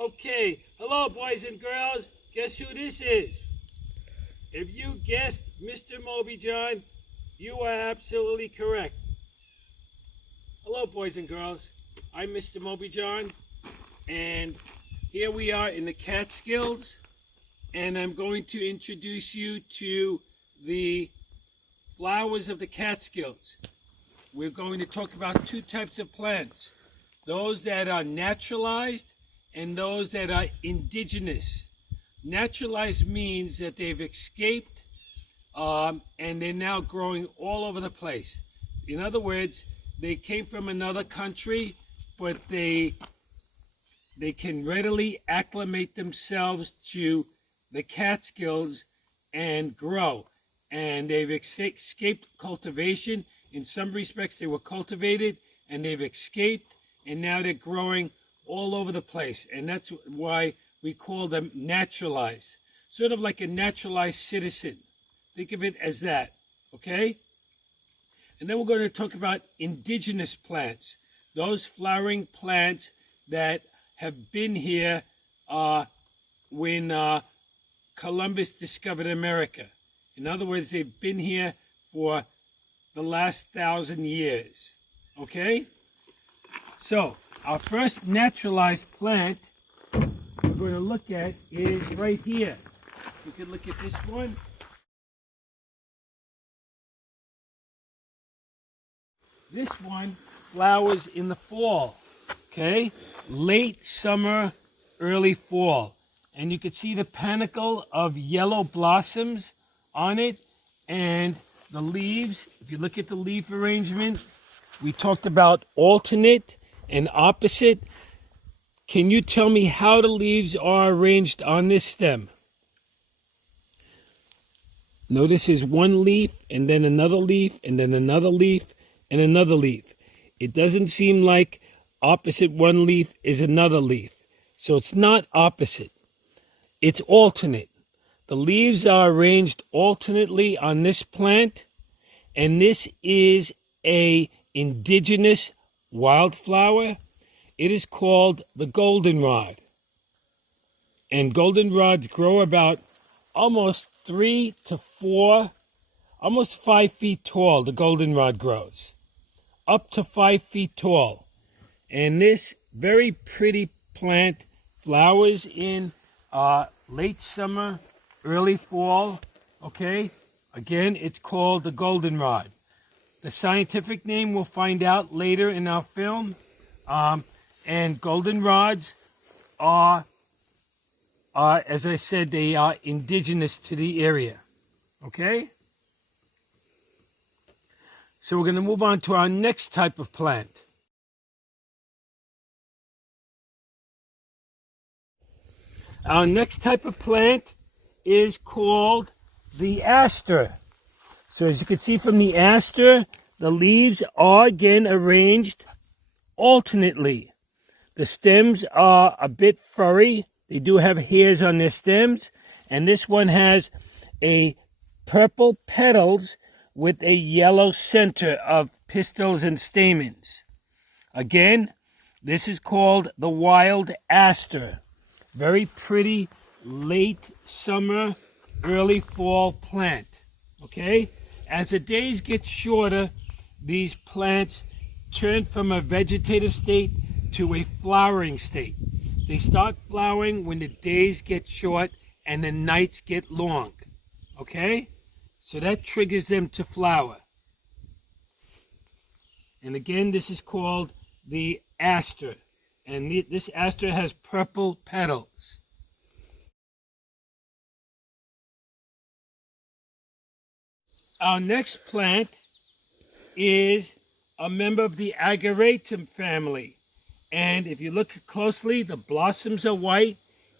Okay, hello boys and girls. Guess who this is? If you guessed Mr. Moby John, you are absolutely correct. Hello boys and girls. I'm Mr. Moby John, and here we are in the Catskills, and I'm going to introduce you to the flowers of the Catskills. We're going to talk about two types of plants, those that are naturalized and those that are indigenous. Naturalized means that they've escaped and they're now growing all over the place. In other words, they came from another country, but they can readily acclimate themselves to the Catskills and grow. And they've escaped cultivation. In some respects, they were cultivated and they've escaped, and now they're growing all over the place. And that's why we call them naturalized. Sort of like a naturalized citizen. Think of it as that, okay? And then we're going to talk about indigenous plants. Those flowering plants that have been here when Columbus discovered America. In other words, they've been here for the last 1,000 years, okay? So, our first naturalized plant we're going to look at is right here. You can look at this one. This one flowers in the fall, okay? Late summer, early fall. And you can see the panicle of yellow blossoms on it, and the leaves. If you look at the leaf arrangement, we talked about alternate and opposite. Can you tell me how the leaves are arranged on this stem? Notice is one leaf, and then another leaf, and then another leaf, and another leaf. It doesn't seem like opposite one leaf is another leaf. So it's not opposite. It's alternate. The leaves are arranged alternately on this plant, and this is a indigenous wildflower. It is called the goldenrod. And goldenrods grow about almost 3 to 4, almost 5 feet tall. The goldenrod grows up to 5 feet tall. And this very pretty plant flowers in late summer, early fall, okay? Again, it's called the goldenrod. The scientific name we'll find out later in our film. And goldenrods are, as I said, they are indigenous to the area, okay? So we're going to move on to our next type of plant. Our next type of plant is called the aster. So as you can see from the aster, the leaves are again arranged alternately. The stems are a bit furry. They do have hairs on their stems. And this one has a purple petals with a yellow center of pistils and stamens. Again, this is called the wild aster. Very pretty late summer, early fall plant. Okay? As the days get shorter, these plants turn from a vegetative state to a flowering state. They start flowering when the days get short and the nights get long. Okay? So that triggers them to flower. And again, this is called the aster. And this aster has purple petals. Our next plant is a member of the Ageratum family. And if you look closely, the blossoms are white.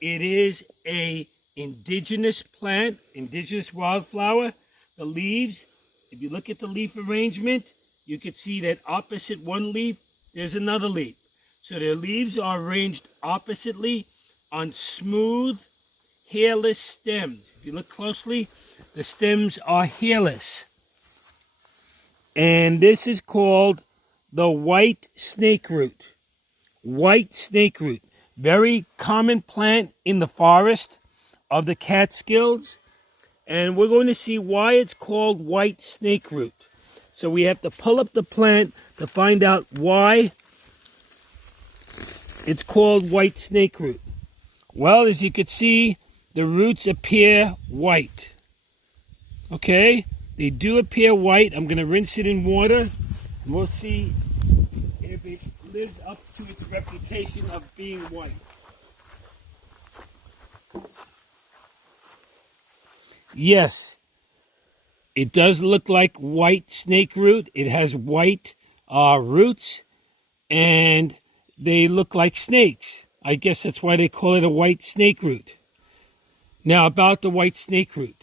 It is a indigenous plant, indigenous wildflower. The leaves, if you look at the leaf arrangement, you can see that opposite one leaf, there's another leaf. So their leaves are arranged oppositely on smooth, hairless stems. If you look closely, the stems are hairless. And this is called the white snakeroot. White snakeroot. Very common plant in the forest of the Catskills. And we're going to see why it's called white snake root. So we have to pull up the plant to find out why it's called white snake root. Well, as you can see, the roots appear white. Okay, they do appear white. I'm going to rinse it in water, and we'll see if it lives up to its reputation of being white. Yes, it does look like white snake root. It has white roots, and they look like snakes. I guess that's why they call it a white snake root. Now, about the white snake root.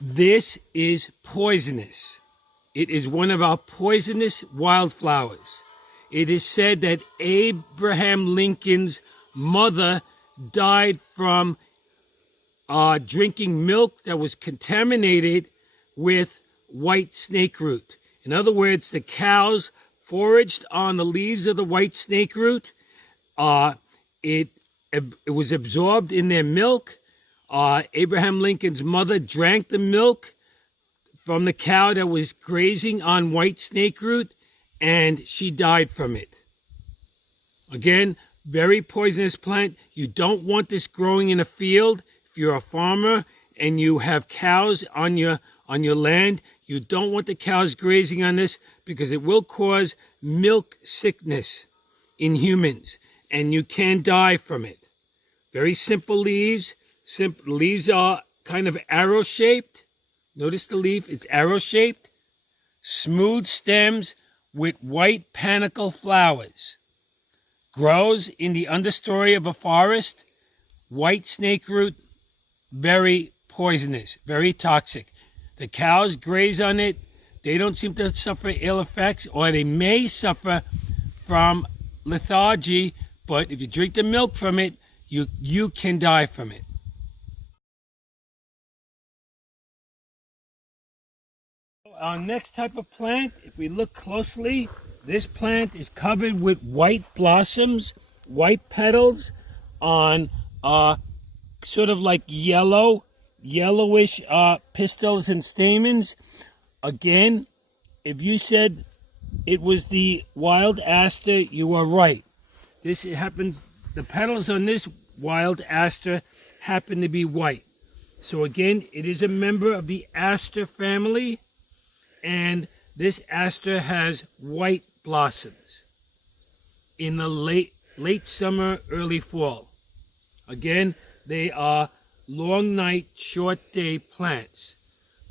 This is poisonous. It is one of our poisonous wildflowers. It is said that Abraham Lincoln's mother died from drinking milk that was contaminated with white snake root. In other words, the cows foraged on the leaves of the white snake root. It was absorbed in their milk. Abraham Lincoln's mother drank the milk from the cow that was grazing on white snake root, and she died from it. Again, very poisonous plant. You don't want this growing in a field. If you're a farmer and you have cows on your land, you don't want the cows grazing on this because it will cause milk sickness in humans, and you can die from it. Very simple leaves. Leaves are kind of arrow-shaped. Notice the leaf, it's arrow-shaped. Smooth stems with white panicle flowers. Grows in the understory of a forest. White snake root, very poisonous, very toxic. The cows graze on it. They don't seem to suffer ill effects, or they may suffer from lethargy, but if you drink the milk from it, you can die from it. Our next type of plant, if we look closely, this plant is covered with white blossoms, white petals on sort of like yellowish pistils and stamens. Again, if you said it was the wild aster, you are right. This happens, the petals on this wild aster happen to be white. So again, it is a member of the aster family, and this aster has white blossoms in the late summer, early fall. Again, they are long night, short day plants.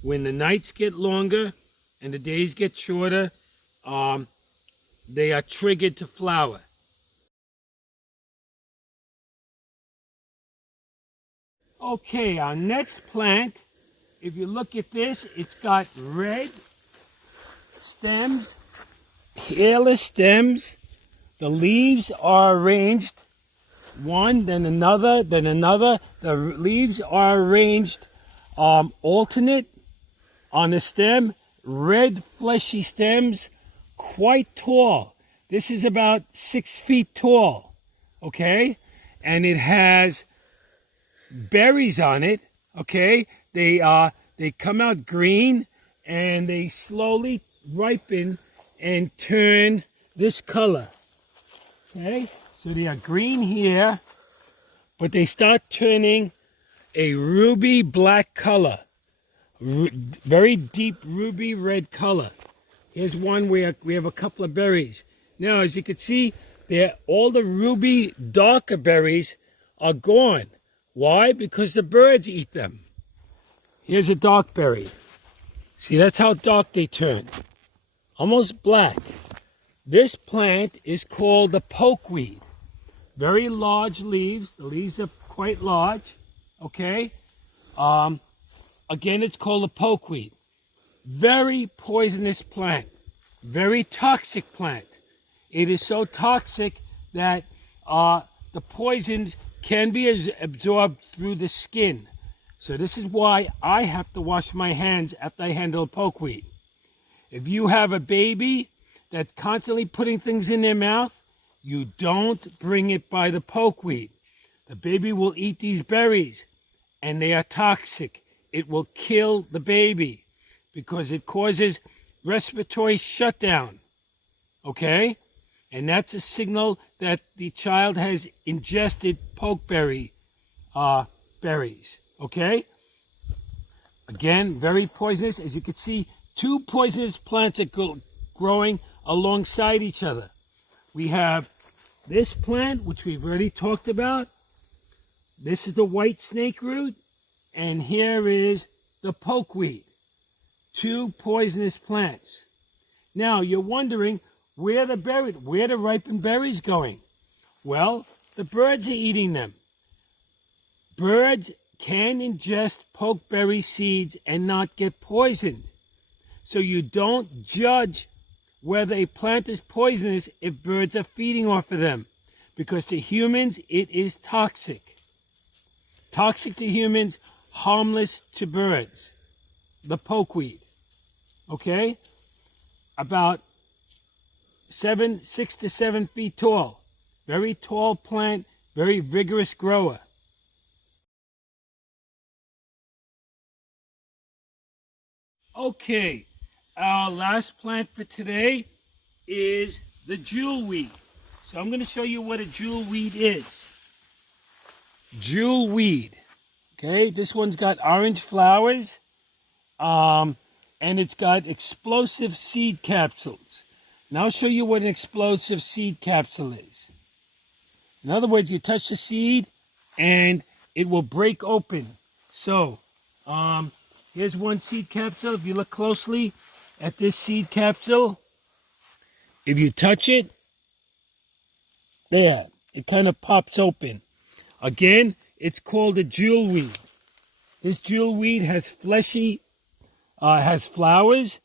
When the nights get longer and the days get shorter, they are triggered to flower. Okay, our next plant, if you look at this, it's got red stems, hairless stems. The leaves are arranged one, then another, then another. The leaves are arranged alternate on the stem. Red fleshy stems, quite tall. This is about 6 feet tall, okay? And it has berries on it, okay? They come out green, and they slowly ripen and turn this color, okay? So they are green here, but they start turning a ruby black color, very deep ruby red color. Here's one where we have a couple of berries. Now, as you can see, all the ruby darker berries are gone. Why? Because the birds eat them. Here's a dark berry. See, that's how dark they turn. Almost black. This plant is called the pokeweed. Very large leaves. The leaves are quite large. Okay? Again, it's called a pokeweed. Very poisonous plant. Very toxic plant. It is so toxic that the poisons can be absorbed through the skin. So this is why I have to wash my hands after I handle a pokeweed. If you have a baby that's constantly putting things in their mouth, You don't bring it by the pokeweed. The baby will eat these berries, and they are toxic. It will kill the baby because it causes respiratory shutdown. Okay? And that's a signal that the child has ingested pokeberry berries. Okay? Again, very poisonous. As you can see, two poisonous plants are growing alongside each other. We have this plant, which we've already talked about. This is the white snake root. And here is the pokeweed. Two poisonous plants. Now, you're wondering where the ripened berries going? Well, the birds are eating them. Birds can ingest pokeberry seeds and not get poisoned. So you don't judge whether a plant is poisonous if birds are feeding off of them. Because to humans, it is toxic. Toxic to humans, harmless to birds. The pokeweed. Okay? About 6 to 7 feet tall. Very tall plant, very vigorous grower. Okay, our last plant for today is the jewelweed. So I'm going to show you what a jewelweed is. Jewelweed. Okay, this one's got orange flowers, and it's got explosive seed capsules. Now I'll show you what an explosive seed capsule is. In other words, you touch the seed and it will break open. So, here's one seed capsule. If you look closely at this seed capsule, if you touch it, there, it kind of pops open. Again, it's called a jewelweed. This jewelweed has has flowers,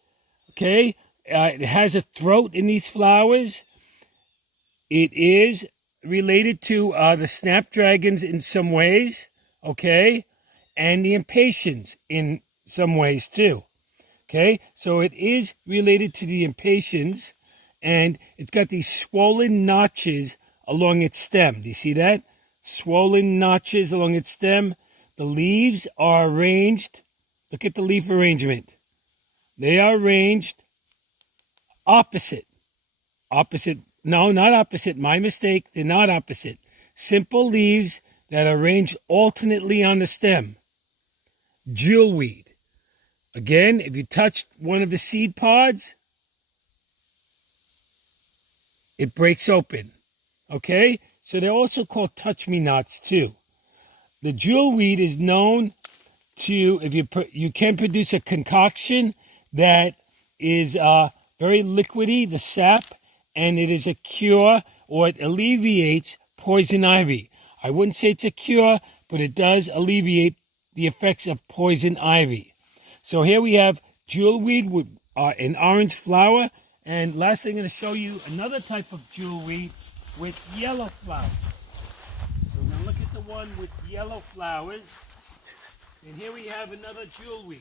okay? It has a throat in these flowers. It is related to the snapdragons in some ways, okay? And the impatiens in some ways too, okay? So it is related to the impatiens, and it's got these swollen notches along its stem. Do you see that? Swollen notches along its stem. The leaves are arranged. Look at the leaf arrangement. They are arranged opposite. Opposite. No, not opposite. My mistake. They're not opposite. Simple leaves that are arranged alternately on the stem. Jewelweed. Again, if you touch one of the seed pods, it breaks open. Okay? So they're also called touch-me-nots too. The jewelweed is known to, if you can produce a concoction that is very liquidy, the sap, and it is a cure, or it alleviates poison ivy. I wouldn't say it's a cure, but it does alleviate the effects of poison ivy. So here we have jewelweed with an orange flower, and lastly I'm going to show you another type of jewelweed with yellow flowers. So now look at the one with yellow flowers, and here we have another jewelweed.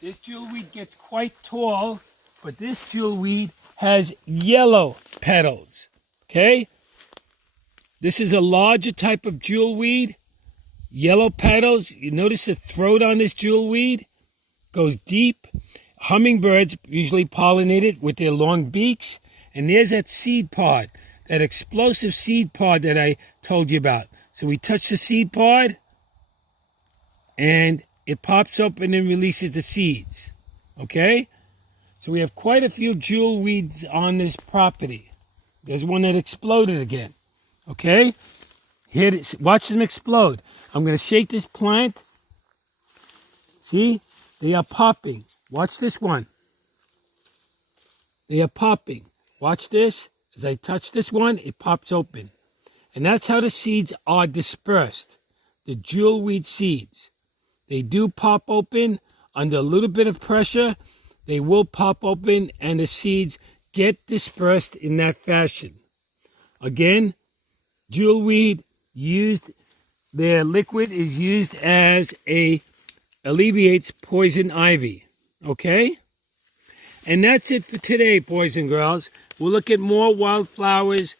This jewelweed gets quite tall, but this jewelweed has yellow petals, okay? This is a larger type of jewelweed, yellow petals. You notice the throat on this jewelweed goes deep. Hummingbirds usually pollinate it with their long beaks. And there's that seed pod, that explosive seed pod that I told you about. So we touch the seed pod, and it pops open and releases the seeds. Okay? So we have quite a few jewelweeds on this property. There's one that exploded again. Okay? Here it is. Watch them explode. I'm going to shake this plant. See? They are popping. Watch this one. They are popping. Watch this. As I touch this one, it pops open. And that's how the seeds are dispersed. The jewelweed seeds. They do pop open under a little bit of pressure. They will pop open and the seeds get dispersed in that fashion. Again, jewelweed their liquid is used as alleviates poison ivy. Okay? And that's it for today, boys and girls. We'll look at more wildflowers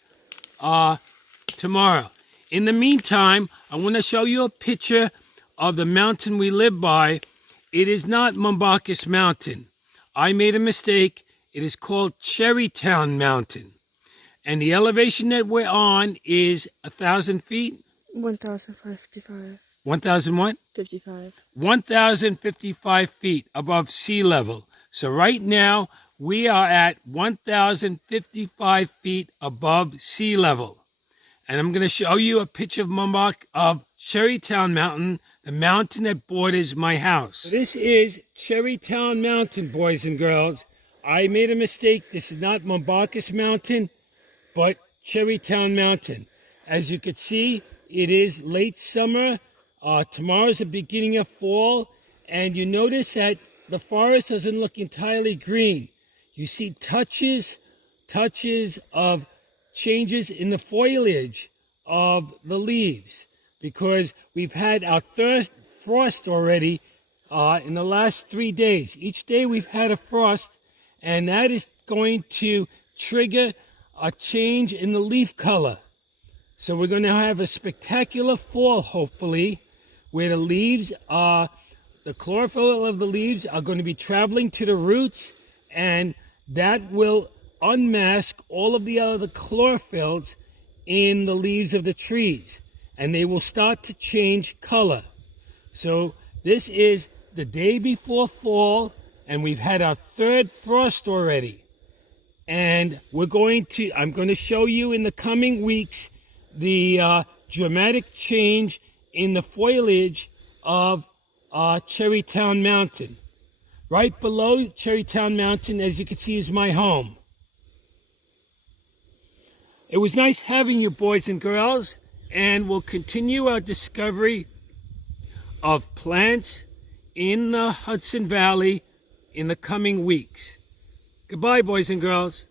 tomorrow. In the meantime, I want to show you a picture of the mountain we live by. It is not Mombacus Mountain. I made a mistake. It is called Cherrytown Mountain. And the elevation that we're on is 1,000 feet. 1,055. 1,000 what? 55. 1,055 feet above sea level. So right now, we are at 1,055 feet above sea level. And I'm going to show you a picture of Cherrytown Mountain, the mountain that borders my house. This is Cherrytown Mountain, boys and girls. I made a mistake. This is not Mombacus Mountain, but Cherrytown Mountain. As you can see, it is late summer. Tomorrow's the beginning of fall. And you notice that the forest doesn't look entirely green. You see touches of changes in the foliage of the leaves because we've had our first frost already in the last 3 days. Each day we've had a frost, and that is going to trigger a change in the leaf color. So we're going to have a spectacular fall, hopefully, where the leaves the chlorophyll of the leaves are going to be traveling to the roots, and that will unmask all of the other chlorophylls in the leaves of the trees, and they will start to change color. So this is the day before fall, and we've had our third frost already. And I'm going to show you in the coming weeks the dramatic change in the foliage of Cherrytown Mountain. Right below Cherrytown Mountain, as you can see, is my home. It was nice having you, boys and girls, and we'll continue our discovery of plants in the Hudson Valley in the coming weeks. Goodbye, boys and girls.